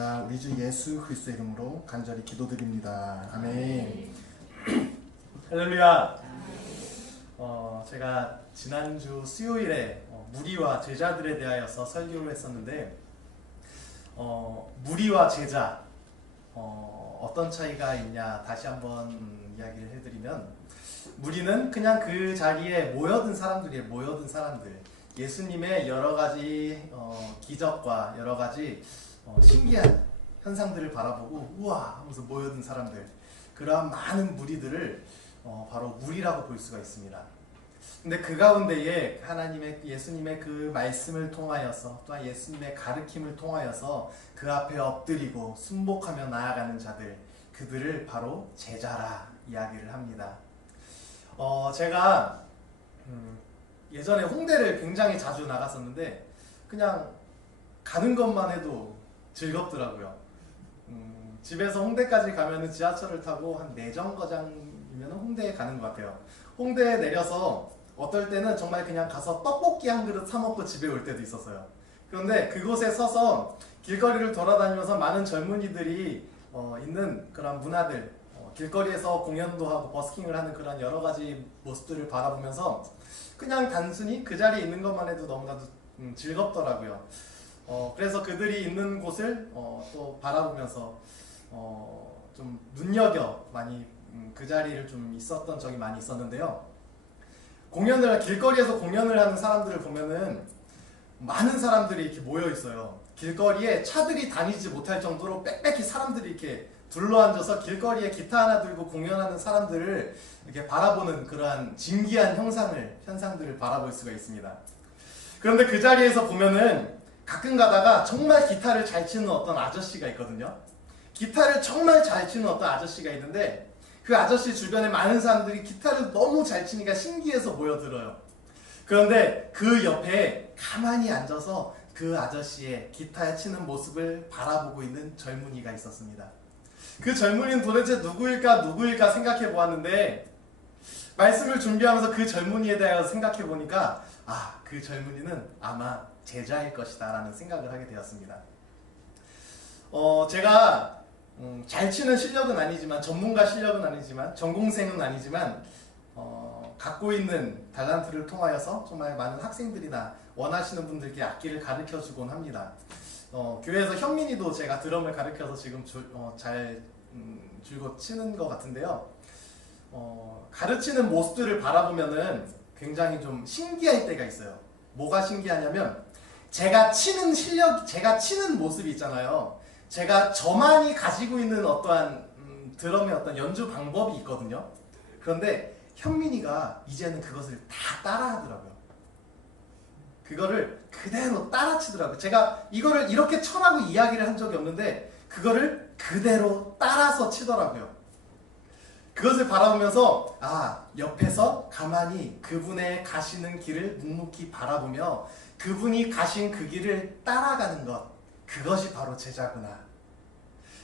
우리 주 예수 그리스도 이름으로 간절히 기도드립니다. 아멘. 할렐루야. 제가 지난주 수요일에 무리와 제자들에 대하여서 설교를 했었는데 무리와 제자 어떤 차이가 있냐 다시 한번 이야기를 해드리면, 무리는 그냥 그 자리에 모여든 사람들이에요. 모여든 사람들, 예수님의 여러 가지 기적과 여러 가지 신기한 현상들을 바라보고 우와 하면서 모여든 사람들, 그러한 많은 무리들을 바로 무리라고 볼 수가 있습니다. 근데 그 가운데에 예수님의 그 말씀을 통하여서, 또한 예수님의 가르침을 통하여서 그 앞에 엎드리고 순복하며 나아가는 자들, 그들을 바로 제자라 이야기를 합니다. 제가 예전에 홍대를 굉장히 자주 나갔었는데 그냥 가는 것만 해도 즐겁더라고요. 집에서 홍대까지 가면은 지하철을 타고 한 4정거장이면 홍대에 가는 것 같아요. 홍대에 내려서 어떨 때는 정말 그냥 가서 떡볶이 한 그릇 사 먹고 집에 올 때도 있었어요. 그런데 그곳에 서서 길거리를 돌아다니면서 많은 젊은이들이 있는 그런 문화들, 길거리에서 공연도 하고 버스킹을 하는 그런 여러 가지 모습들을 바라보면서 그냥 단순히 그 자리에 있는 것만 해도 너무나도 즐겁더라고요. 그래서 그들이 있는 곳을 또 바라보면서 좀 눈여겨 많이 그 자리를 좀 있었던 적이 많이 있었는데요. 길거리에서 공연을 하는 사람들을 보면은 많은 사람들이 이렇게 모여 있어요. 길거리에 차들이 다니지 못할 정도로 빽빽히 사람들이 이렇게 둘러앉아서 길거리에 기타 하나 들고 공연하는 사람들을 이렇게 바라보는 그러한 진기한 현상들을 바라볼 수가 있습니다. 그런데 그 자리에서 보면은 가끔 가다가 정말 기타를 잘 치는 어떤 아저씨가 있거든요. 기타를 정말 잘 치는 어떤 아저씨가 있는데 그 아저씨 주변에 많은 사람들이 기타를 너무 잘 치니까 신기해서 모여들어요. 그런데 그 옆에 가만히 앉아서 그 아저씨의 기타 치는 모습을 바라보고 있는 젊은이가 있었습니다. 그 젊은이는 도대체 누구일까 생각해 보았는데, 말씀을 준비하면서 그 젊은이에 대하여 생각해 보니까 그 젊은이는 아마 제자일 것이다 라는 생각을 하게 되었습니다. 제가 잘 치는 실력은 아니지만, 전문가 실력은 아니지만, 전공생은 아니지만 갖고 있는 달란트를 통하여서 정말 많은 학생들이나 원하시는 분들께 악기를 가르쳐 주곤 합니다. 교회에서 현민이도 제가 드럼을 가르쳐서 지금 잘 줄곧 치는 것 같은데요. 가르치는 모습들을 바라보면은 굉장히 좀 신기할 때가 있어요. 뭐가 신기하냐면, 제가 치는 모습이 있잖아요. 제가 저만이 가지고 있는 어떠한 드럼의 어떤 연주 방법이 있거든요. 그런데 현민이가 이제는 그것을 다 따라하더라고요. 그거를 그대로 따라치더라고요. 제가 이거를 이렇게 쳐라고 이야기를 한 적이 없는데 그거를 그대로 따라서 치더라고요. 그것을 바라보면서 옆에서 가만히 그분의 가시는 길을 묵묵히 바라보며 그분이 가신 그 길을 따라가는 것, 그것이 바로 제자구나.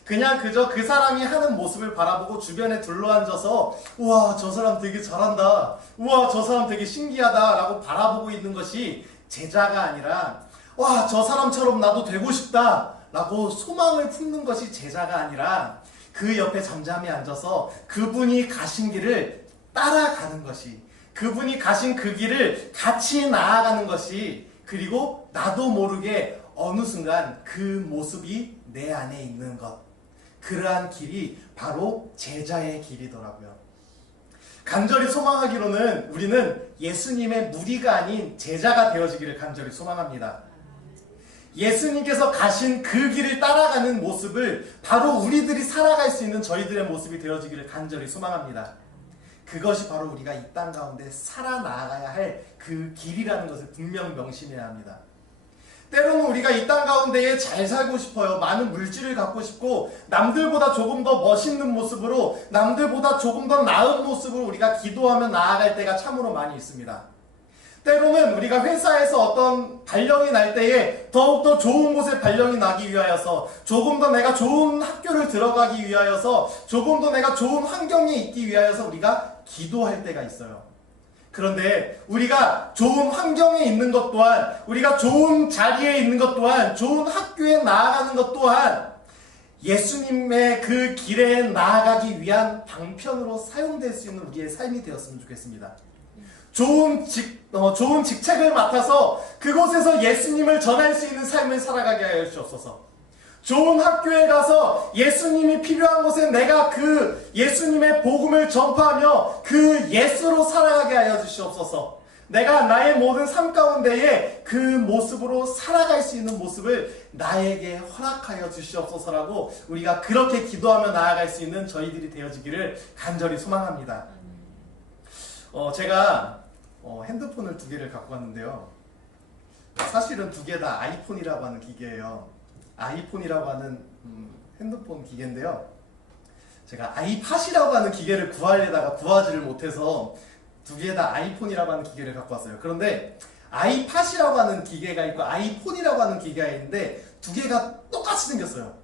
그냥 그저 그 사람이 하는 모습을 바라보고 주변에 둘러앉아서 우와 저 사람 되게 잘한다, 우와 저 사람 되게 신기하다 라고 바라보고 있는 것이 제자가 아니라, 와 저 사람처럼 나도 되고 싶다 라고 소망을 품는 것이 제자가 아니라, 그 옆에 잠잠히 앉아서 그분이 가신 길을 따라가는 것이, 그분이 가신 그 길을 같이 나아가는 것이, 그리고 나도 모르게 어느 순간 그 모습이 내 안에 있는 것, 그러한 길이 바로 제자의 길이더라고요. 간절히 소망하기로는 우리는 예수님의 무리가 아닌 제자가 되어지기를 간절히 소망합니다. 예수님께서 가신 그 길을 따라가는 모습을 바로 우리들이 살아갈 수 있는 저희들의 모습이 되어지기를 간절히 소망합니다. 그것이 바로 우리가 이 땅 가운데 살아나가야 할 그 길이라는 것을 분명 명심해야 합니다. 때로는 우리가 이 땅 가운데에 잘 살고 싶어요. 많은 물질을 갖고 싶고, 남들보다 조금 더 멋있는 모습으로, 남들보다 조금 더 나은 모습으로 우리가 기도하며 나아갈 때가 참으로 많이 있습니다. 때로는 우리가 회사에서 어떤 발령이 날 때에 더욱더 좋은 곳에 발령이 나기 위하여서, 조금 더 내가 좋은 학교를 들어가기 위하여서, 조금 더 내가 좋은 환경에 있기 위하여서 우리가 기도할 때가 있어요. 그런데 우리가 좋은 환경에 있는 것 또한, 우리가 좋은 자리에 있는 것 또한, 좋은 학교에 나아가는 것 또한, 예수님의 그 길에 나아가기 위한 방편으로 사용될 수 있는 우리의 삶이 되었으면 좋겠습니다. 좋은 직책을 맡아서 그곳에서 예수님을 전할 수 있는 삶을 살아가게 하여 주옵소서. 좋은 학교에 가서 예수님이 필요한 곳에 내가 그 예수님의 복음을 전파하며 그 예수로 살아가게 하여 주시옵소서. 내가 나의 모든 삶 가운데에 그 모습으로 살아갈 수 있는 모습을 나에게 허락하여 주시옵소서라고 우리가 그렇게 기도하며 나아갈 수 있는 저희들이 되어지기를 간절히 소망합니다. 제가 핸드폰을 2개를 갖고 왔는데요. 사실은 2개 다 아이폰이라고 하는 기계예요. 아이폰이라고 하는 핸드폰 기계인데요. 제가 아이팟이라고 하는 기계를 구하려다가 구하지를 못해서 2개 다 아이폰이라고 하는 기계를 갖고 왔어요. 그런데 아이팟이라고 하는 기계가 있고 아이폰이라고 하는 기계가 있는데 2개가 똑같이 생겼어요.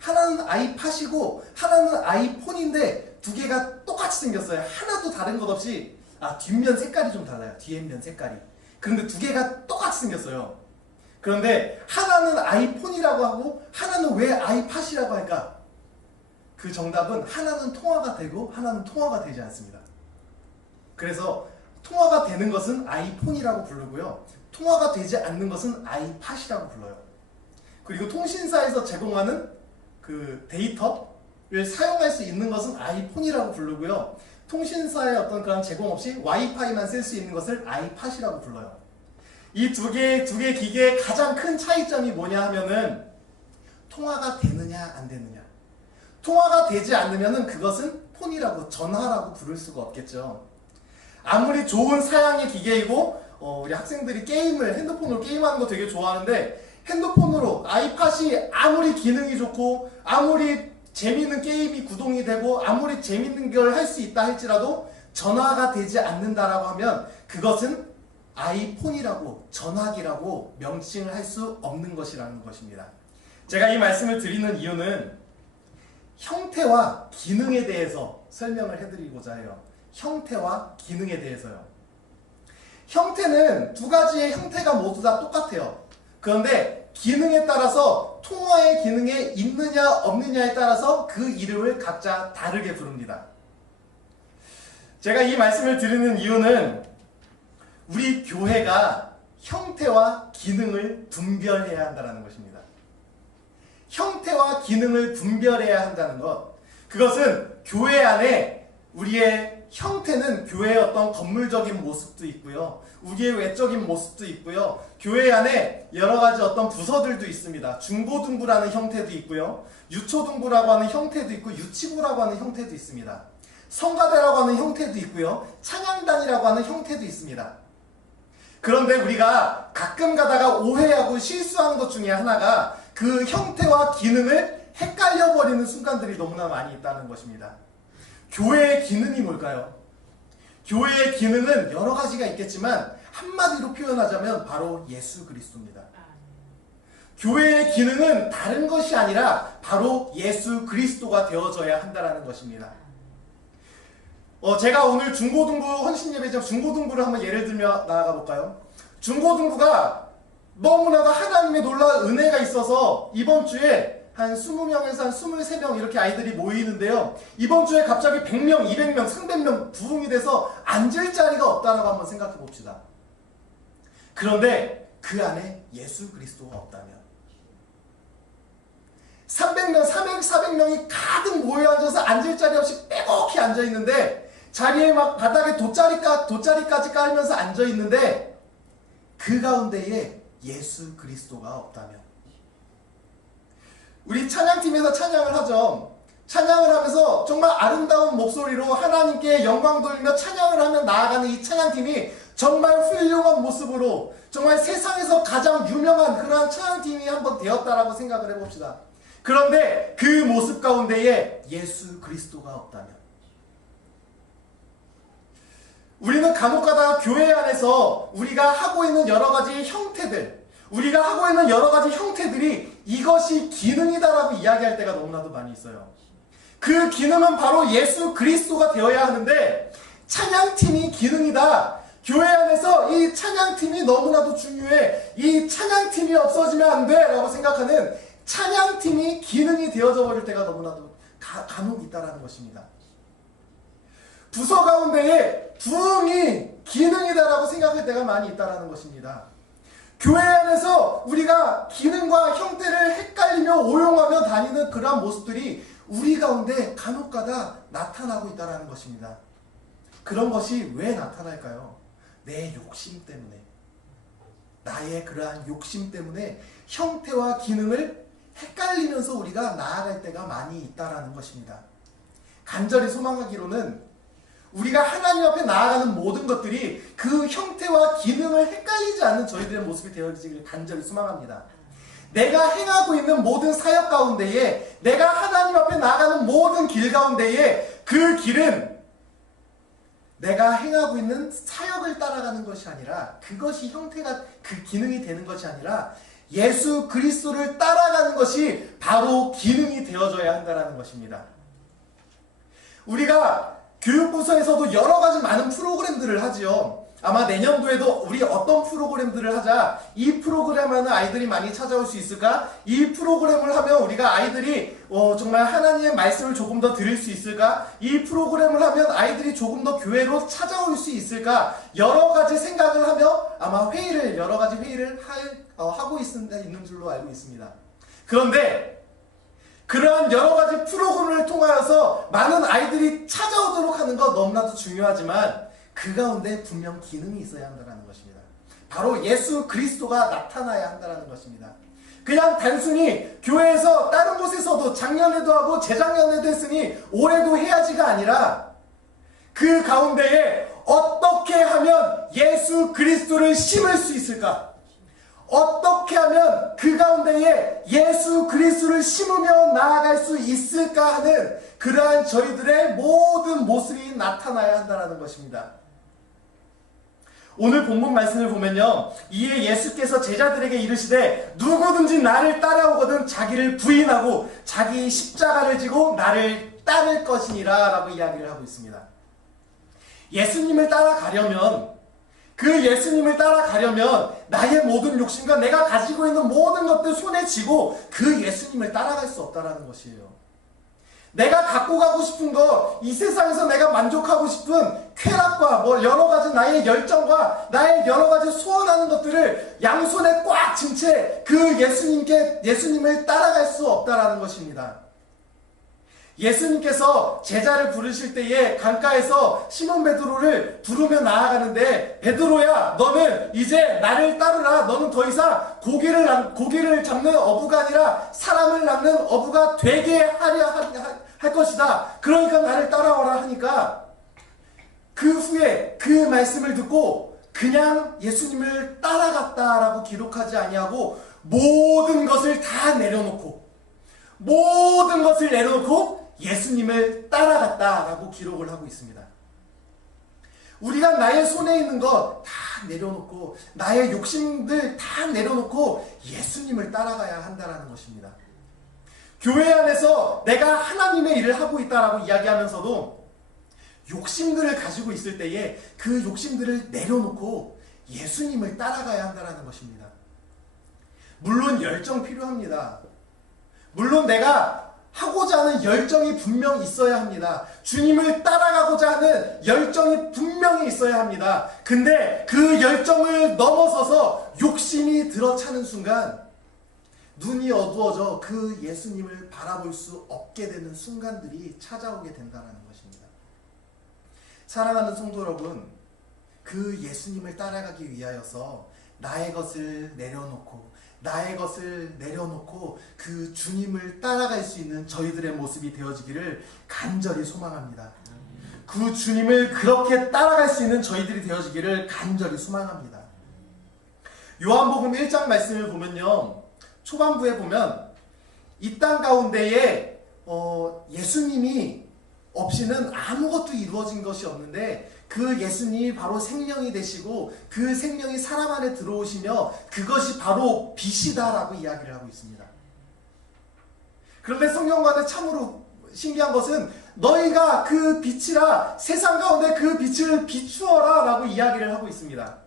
하나는 아이팟이고 하나는 아이폰인데 2개가 똑같이 생겼어요. 하나도 다른 것 없이 뒷면 색깔이 좀 달라요. 뒷면 색깔이. 그런데 2개가 똑같이 생겼어요. 그런데 하나는 아이폰이라고 하고 하나는 왜 아이팟이라고 할까? 그 정답은 하나는 통화가 되고 하나는 통화가 되지 않습니다. 그래서 통화가 되는 것은 아이폰이라고 부르고요. 통화가 되지 않는 것은 아이팟이라고 불러요. 그리고 통신사에서 제공하는 그 데이터를 사용할 수 있는 것은 아이폰이라고 부르고요. 통신사의 어떤 그런 제공 없이 와이파이만 쓸 수 있는 것을 아이팟이라고 불러요. 이 두 개 기계의 가장 큰 차이점이 뭐냐 하면은 통화가 되느냐 안 되느냐. 통화가 되지 않으면은 그것은 폰이라고 전화라고 부를 수가 없겠죠. 아무리 좋은 사양의 기계이고 우리 학생들이 핸드폰으로 게임하는 거 되게 좋아하는데 핸드폰으로 아이팟이 아무리 기능이 좋고 아무리 재밌는 게임이 구동이 되고 아무리 재밌는 걸 할 수 있다 할지라도 전화가 되지 않는다라고 하면 그것은 아이폰이라고 전화기라고 명칭을 할 수 없는 것이라는 것입니다. 제가 이 말씀을 드리는 이유는 형태와 기능에 대해서 설명을 해드리고자 해요. 형태와 기능에 대해서요. 형태는 2가지의 형태가 모두 다 똑같아요. 그런데 기능에 따라서 통화의 기능에 있느냐 없느냐에 따라서 그 이름을 각자 다르게 부릅니다. 제가 이 말씀을 드리는 이유는 우리 교회가 형태와 기능을 분별해야 한다는 것입니다. 형태와 기능을 분별해야 한다는 것, 그것은 교회 안에 우리의 형태는 교회의 어떤 건물적인 모습도 있고요. 우리의 외적인 모습도 있고요. 교회 안에 여러 가지 어떤 부서들도 있습니다. 중고등부라는 형태도 있고요. 유초등부라고 하는 형태도 있고 유치부라고 하는 형태도 있습니다. 성가대라고 하는 형태도 있고요. 찬양단이라고 하는 형태도 있습니다. 그런데 우리가 가끔 가다가 오해하고 실수하는 것 중에 하나가 그 형태와 기능을 헷갈려 버리는 순간들이 너무나 많이 있다는 것입니다. 교회의 기능이 뭘까요? 교회의 기능은 여러 가지가 있겠지만 한마디로 표현하자면 바로 예수 그리스도입니다. 교회의 기능은 다른 것이 아니라 바로 예수 그리스도가 되어져야 한다는 것입니다. 제가 오늘 중고등부 헌신예배장 중고등부를 한번 예를 들며 나아가 볼까요? 중고등부가 너무나도 하나님의 놀라운 은혜가 있어서 이번 주에 한 20명에서 한 23명 이렇게 아이들이 모이는데요. 이번 주에 갑자기 100명, 200명, 300명 부흥이 돼서 앉을 자리가 없다라고 한번 생각해 봅시다. 그런데 그 안에 예수 그리스도가 없다면 300명, 400명이 가득 모여 앉아서 앉을 자리 없이 빼곡히 앉아 있는데 자리에 막 바닥에 돗자리까지 깔면서 앉아 있는데 그 가운데에 예수 그리스도가 없다면 우리 찬양팀에서 찬양을 하죠. 찬양을 하면서 정말 아름다운 목소리로 하나님께 영광 돌리며 찬양을 하며 나아가는 이 찬양팀이 정말 훌륭한 모습으로 정말 세상에서 가장 유명한 그러한 찬양팀이 한번 되었다라고 생각을 해봅시다. 그런데 그 모습 가운데에 예수 그리스도가 없다면 우리는 간혹 가다가 교회 안에서 우리가 하고 있는 여러 가지 형태들, 우리가 하고 있는 여러 가지 형태들이 이것이 기능이다라고 이야기할 때가 너무나도 많이 있어요. 그 기능은 바로 예수 그리스도가 되어야 하는데 찬양팀이 기능이다. 교회 안에서 이 찬양팀이 너무나도 중요해. 이 찬양팀이 없어지면 안 돼 라고 생각하는 찬양팀이 기능이 되어져 버릴 때가 너무나도 간혹 있다라는 것입니다. 부서 가운데에 부흥이 기능이다라고 생각할 때가 많이 있다라는 것입니다. 교회 안에서 우리가 기능과 형태를 헷갈리며 오용하며 다니는 그러한 모습들이 우리 가운데 간혹가다 나타나고 있다는 것입니다. 그런 것이 왜 나타날까요? 내 욕심 때문에, 나의 그러한 욕심 때문에 형태와 기능을 헷갈리면서 우리가 나아갈 때가 많이 있다는 것입니다. 간절히 소망하기로는 우리가 하나님 앞에 나아가는 모든 것들이 그 형태와 기능을 헷갈리지 않는 저희들의 모습이 되어지길 간절히 소망합니다. 내가 행하고 있는 모든 사역 가운데에, 내가 하나님 앞에 나아가는 모든 길 가운데에 그 길은 내가 행하고 있는 사역을 따라가는 것이 아니라, 그것이 형태가 그 기능이 되는 것이 아니라 예수 그리스도를 따라가는 것이 바로 기능이 되어져야 한다는 것입니다. 우리가 교육부서에서도 여러 가지 많은 프로그램들을 하지요. 아마 내년도에도 우리 어떤 프로그램들을 하자, 이 프로그램 하면 아이들이 많이 찾아올 수 있을까? 이 프로그램을 하면 우리가 아이들이 정말 하나님의 말씀을 조금 더 들을 수 있을까? 이 프로그램을 하면 아이들이 조금 더 교회로 찾아올 수 있을까? 여러 가지 생각을 하며 아마 여러 가지 회의를 하고 있는 줄로 알고 있습니다. 그런데 그러한 여러 가지 프로그램을 통하여서 많은 아이들이 찾아오도록 하는 것 너무나도 중요하지만 그 가운데 분명 기능이 있어야 한다는 것입니다. 바로 예수 그리스도가 나타나야 한다는 것입니다. 그냥 단순히 교회에서 다른 곳에서도 작년에도 하고 재작년에도 했으니 올해도 해야지가 아니라 그 가운데에 어떻게 하면 예수 그리스도를 심을 수 있을까? 어떻게 하면 그 가운데에 예수 그리스도를 심으며 나아갈 수 있을까 하는 그러한 저희들의 모든 모습이 나타나야 한다는 것입니다. 오늘 본문 말씀을 보면요, 이에 예수께서 제자들에게 이르시되 누구든지 나를 따라오거든 자기를 부인하고 자기 십자가를 지고 나를 따를 것이니라 라고 이야기를 하고 있습니다. 예수님을 따라가려면, 나의 모든 욕심과 내가 가지고 있는 모든 것들 손에 쥐고 그 예수님을 따라갈 수 없다라는 것이에요. 내가 갖고 가고 싶은 거, 이 세상에서 내가 만족하고 싶은 쾌락과 여러 가지 나의 열정과 나의 여러 가지 소원하는 것들을 양손에 꽉 쥔 채 그 예수님을 따라갈 수 없다라는 것입니다. 예수님께서 제자를 부르실 때에 강가에서 시몬 베드로를 부르며 나아가는데, 베드로야, 너는 이제 나를 따르라. 너는 더 이상 고기를 잡는 어부가 아니라 사람을 낚는 어부가 되게 하려 할 것이다. 그러니까 나를 따라오라 하니까 그 후에 그 말씀을 듣고 그냥 예수님을 따라갔다라고 기록하지 아니하고 모든 것을 다 내려놓고 예수님을 따라갔다라고 기록을 하고 있습니다. 우리가 나의 손에 있는 것 다 내려놓고, 나의 욕심들 다 내려놓고 예수님을 따라가야 한다는 것입니다. 교회 안에서 내가 하나님의 일을 하고 있다라고 이야기하면서도 욕심들을 가지고 있을 때에 그 욕심들을 내려놓고 예수님을 따라가야 한다는 것입니다. 물론 열정 필요합니다. 물론 내가 하고자 하는 열정이 분명 있어야 합니다. 주님을 따라가고자 하는 열정이 분명히 있어야 합니다. 근데 그 열정을 넘어서서 욕심이 들어차는 순간 눈이 어두워져 그 예수님을 바라볼 수 없게 되는 순간들이 찾아오게 된다는 것입니다. 사랑하는 성도 여러분, 그 예수님을 따라가기 위하여서 나의 것을 내려놓고 그 주님을 따라갈 수 있는 저희들의 모습이 되어지기를 간절히 소망합니다. 그 주님을 그렇게 따라갈 수 있는 저희들이 되어지기를 간절히 소망합니다. 요한복음 1장 말씀을 보면요, 초반부에 보면 이 땅 가운데에 예수님이 없이는 아무것도 이루어진 것이 없는데 그 예수님이 바로 생명이 되시고 그 생명이 사람 안에 들어오시며 그것이 바로 빛이다라고 이야기를 하고 있습니다. 그런데 성경과는 참으로 신기한 것은 너희가 그 빛이라 세상 가운데 그 빛을 비추어라 라고 이야기를 하고 있습니다.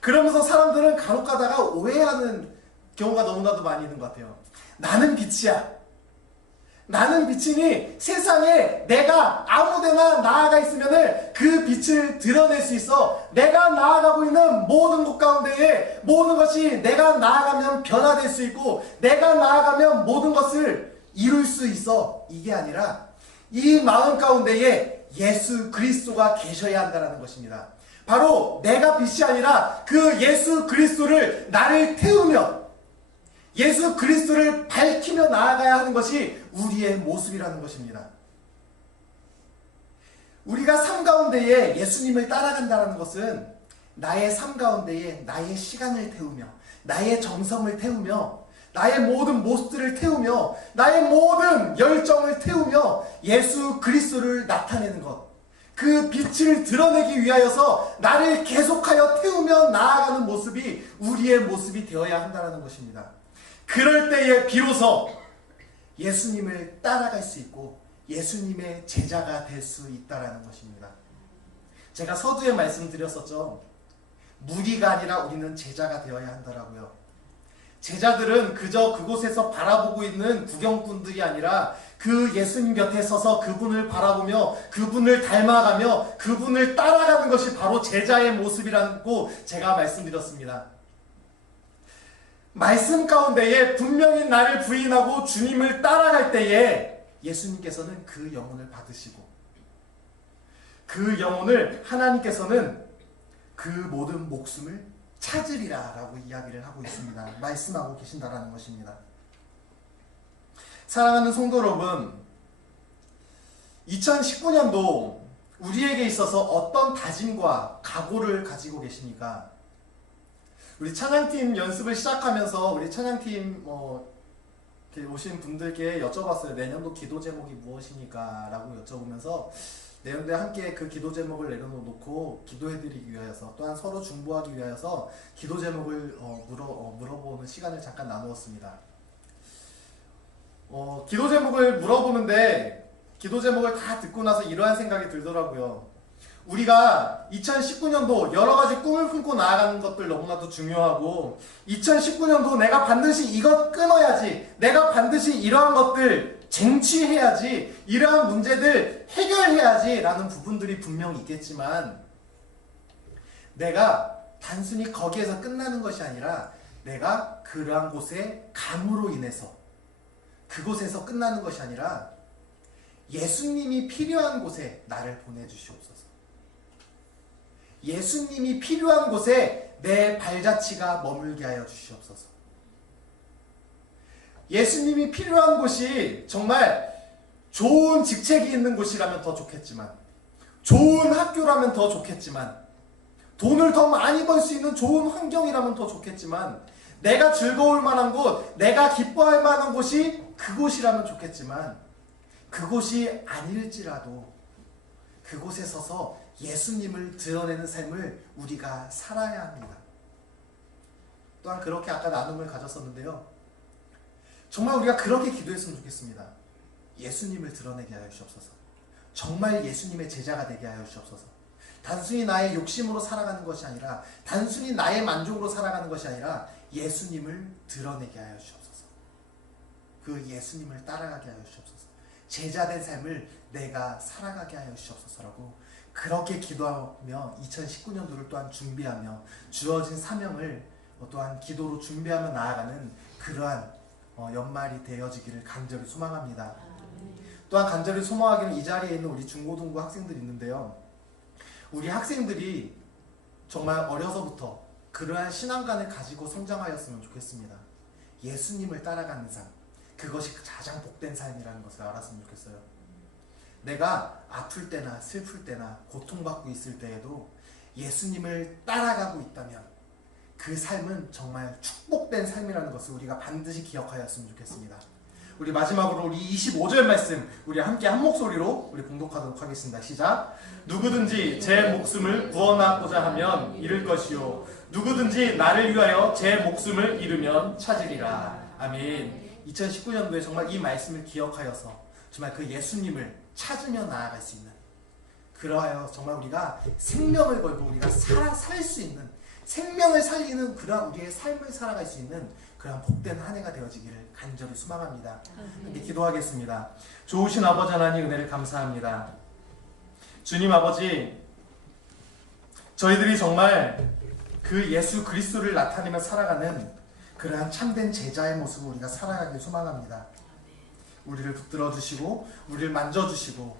그러면서 사람들은 간혹 가다가 오해하는 경우가 너무나도 많이 있는 것 같아요. 나는 빛이야. 나는 빛이니 세상에 내가 아무데나 나아가 있으면 그 빛을 드러낼 수 있어. 내가 나아가고 있는 모든 곳 가운데에 모든 것이 내가 나아가면 변화될 수 있고 내가 나아가면 모든 것을 이룰 수 있어. 이게 아니라 이 마음 가운데에 예수 그리스도가 계셔야 한다는 것입니다. 바로 내가 빛이 아니라 그 예수 그리스도를 나를 태우며 예수 그리스도를 밝히며 나아가야 하는 것이 우리의 모습이라는 것입니다. 우리가 삶 가운데에 예수님을 따라간다는 것은 나의 삶 가운데에 나의 시간을 태우며 나의 정성을 태우며 나의 모든 모습들을 태우며 나의 모든 열정을 태우며 예수 그리스도를 나타내는 것, 그 빛을 드러내기 위하여서 나를 계속하여 태우며 나아가는 모습이 우리의 모습이 되어야 한다는 것입니다. 그럴 때에 비로소 예수님을 따라갈 수 있고 예수님의 제자가 될 수 있다는 것입니다. 제가 서두에 말씀드렸었죠. 무리가 아니라 우리는 제자가 되어야 한다라고요. 제자들은 그저 그곳에서 바라보고 있는 구경꾼들이 아니라 그 예수님 곁에 서서 그분을 바라보며 그분을 닮아가며 그분을 따라가는 것이 바로 제자의 모습이라고 제가 말씀드렸습니다. 말씀 가운데에 분명히 나를 부인하고 주님을 따라갈 때에 예수님께서는 그 영혼을 받으시고 그 영혼을 하나님께서는 그 모든 목숨을 찾으리라 라고 이야기를 하고 있습니다. 말씀하고 계신다라는 것입니다. 사랑하는 성도 여러분, 2019년도 우리에게 있어서 어떤 다짐과 각오를 가지고 계십니까? 우리 찬양팀 연습을 시작하면서 우리 찬양팀 이렇게 오신 분들께 여쭤봤어요. 내년도 기도 제목이 무엇입니까? 라고 여쭤보면서 내년도에 함께 그 기도 제목을 내려놓고 기도해드리기 위하여서 또한 서로 중보하기 위하여서 기도 제목을 물어보는 시간을 잠깐 나누었습니다. 기도 제목을 물어보는데 기도 제목을 다 듣고 나서 이러한 생각이 들더라고요. 우리가 2019년도 여러가지 꿈을 품고 나아가는 것들 너무나도 중요하고 2019년도 내가 반드시 이것 끊어야지, 내가 반드시 이러한 것들 쟁취해야지, 이러한 문제들 해결해야지 라는 부분들이 분명히 있겠지만 내가 단순히 거기에서 끝나는 것이 아니라 내가 그러한 곳에 감으로 인해서 그곳에서 끝나는 것이 아니라 예수님이 필요한 곳에 나를 보내주시옵소서. 예수님이 필요한 곳에 내 발자취가 머물게 하여 주시옵소서. 예수님이 필요한 곳이 정말 좋은 직책이 있는 곳이라면 더 좋겠지만, 좋은 학교라면 더 좋겠지만, 돈을 더 많이 벌 수 있는 좋은 환경이라면 더 좋겠지만, 내가 즐거울 만한 곳, 내가 기뻐할 만한 곳이 그곳이라면 좋겠지만, 그곳이 아닐지라도 그곳에 서서 예수님을 드러내는 삶을 우리가 살아야 합니다. 또한 그렇게 아까 나눔을 가졌었는데요. 정말 우리가 그렇게 기도했으면 좋겠습니다. 예수님을 드러내게 하여 주시옵소서. 정말 예수님의 제자가 되게 하여 주시옵소서. 단순히 나의 욕심으로 살아가는 것이 아니라, 단순히 나의 만족으로 살아가는 것이 아니라 예수님을 드러내게 하여 주시옵소서. 그 예수님을 따라가게 하여 주시옵소서. 제자된 삶을 내가 살아가게 하여 주시옵소서라고 그렇게 기도하며 2019년도를 또한 준비하며 주어진 사명을 또한 기도로 준비하며 나아가는 그러한 연말이 되어지기를 간절히 소망합니다. 또한 간절히 소망하기는 이 자리에 있는 우리 중고등부 학생들이 있는데요. 우리 학생들이 정말 어려서부터 그러한 신앙관을 가지고 성장하였으면 좋겠습니다. 예수님을 따라가는 삶, 그것이 가장 복된 삶이라는 것을 알았으면 좋겠어요. 내가 아플 때나 슬플 때나 고통받고 있을 때에도 예수님을 따라가고 있다면 그 삶은 정말 축복된 삶이라는 것을 우리가 반드시 기억하였으면 좋겠습니다. 우리 마지막으로 우리 25절 말씀 우리 함께 한 목소리로 우리 봉독하도록 하겠습니다. 시작. 누구든지 제 목숨을 구원하고자 하면 잃을 것이요 누구든지 나를 위하여 제 목숨을 잃으면 찾으리라. 아멘. 2019년도에 정말 이 말씀을 기억하여서 정말 그 예수님을 찾으며 나아갈 수 있는, 그러하여 정말 우리가 생명을 걸고 우리가 살 수 있는, 생명을 살리는 그러한 우리의 삶을 살아갈 수 있는 그러한 복된 한 해가 되어지기를 간절히 소망합니다. 함께 기도하겠습니다. 좋으신 아버지 하나님 은혜를 감사합니다. 주님 아버지, 저희들이 정말 그 예수 그리스도를 나타내며 살아가는 그러한 참된 제자의 모습을 우리가 살아가길 소망합니다. 우리를 붙들어 주시고 우리를 만져 주시고